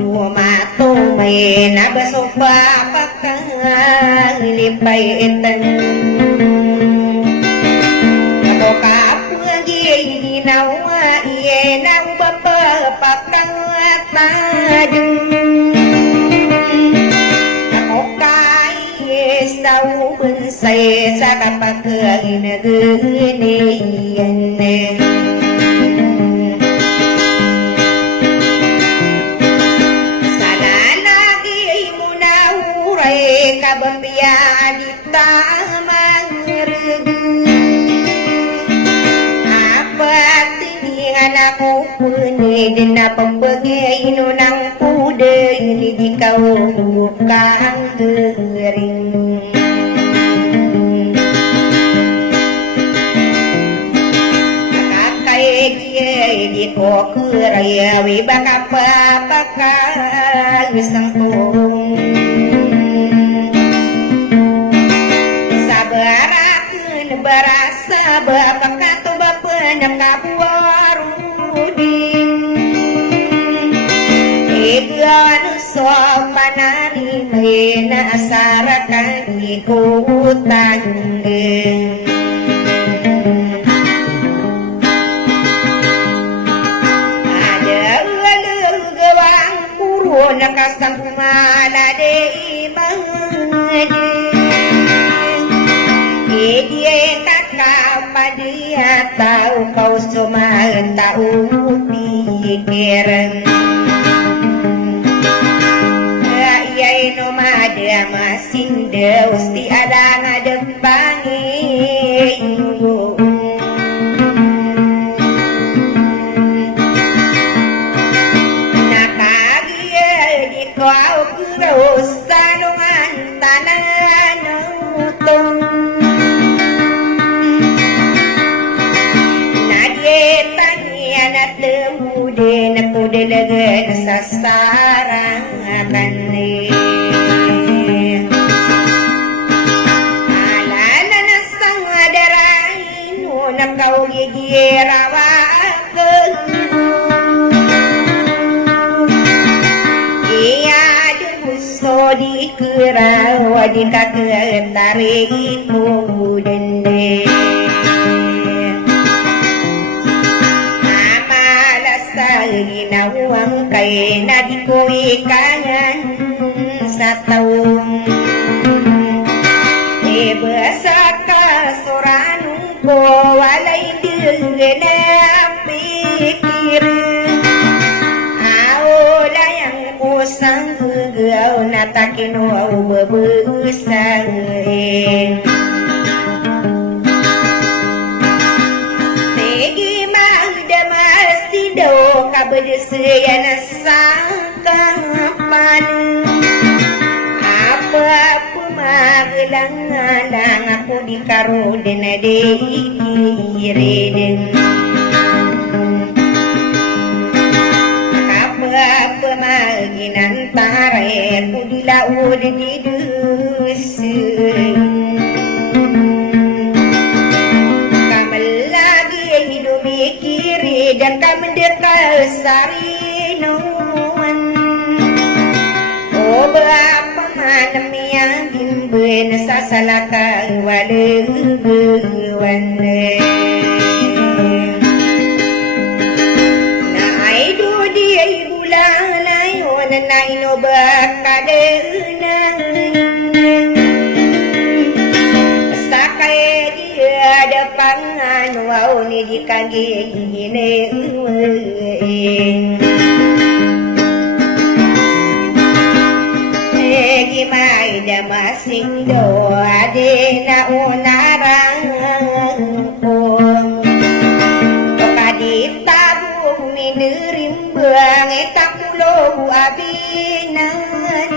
Dumato may nabasopa pakalipay iten Ako kapagi ginawa iye ng papapakatadun Ako kaya sa unsay sa kapagkaginaganiyan Kabambiya di tamang Apa tingin ako punid na pambagay ng puday Hindi ka umukang garing Nakakaigay di ko kurayawi Baka papakal isang pong Barasa bapakato bapanang kabuarudin Igano so manani may naasarakan ikutan Ada gawang puro nakasangkumala de imangadi Dia kakapadia tahu kau cuma tahu pikiran Ya ino mada masin deus di ada ngadepangi Nakagia di kau kurus tanungan tanah nutong Temude na pudelaga sa sarangan Alala na sang adarain na kaugigirawa Iya gusto di kerawa di kakentari pudende Ginawang kay na di ko ikangan sa taong Ibasa kasuranong ko walay na pikir Aulayang kusang hugaw na takinaw babusang Kabedesaya na sangkapan Apa pumaglangalang ako di karoden na diiriden Apa pumaginantara ako di laod di dusun Dan kami dekat sarinuan Oh berapa malam yang gimbun sasalaka waluan Na ay dudi ay bulan ayon na inobakadenan Sakay dia depangan wow ni di kaki ini Gimay da masing doa di na unarang Kapaditabong minirimbang itakulo abinan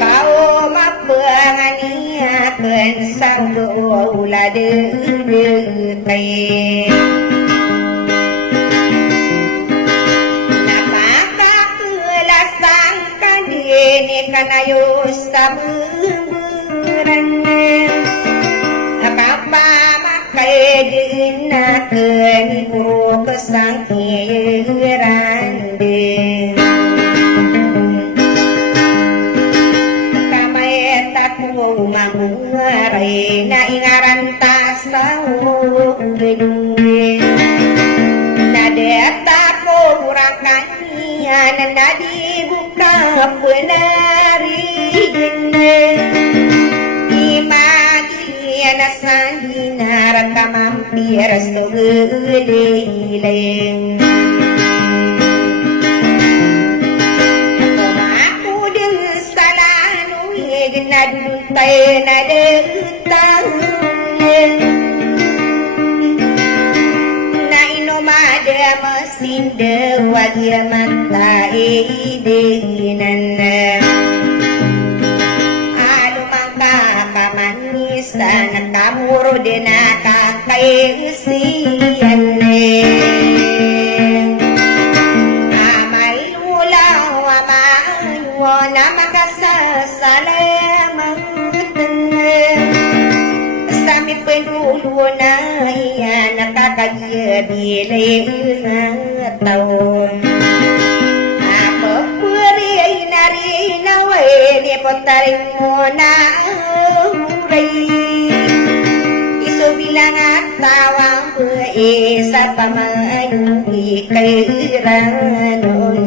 Kau mabangan niya kensang doa deutay Kanayos taburan Akapa makay din na kani puro kasangkiran makanya nanda dibuka penari imagi nasandina raka mampir sogulileng aku dengan salanu gnadutay na degutang ada mesin dewagia mata idenan alu mangka pamanis dan kamur dena kakai usian amai ulau amai wana makasa salaman sami pendulu na iya nakakagya bilay na taon ako puri ay narinaway di putaring mo na uray iso bilang at tawang buhay sa pamanuwi kay ranon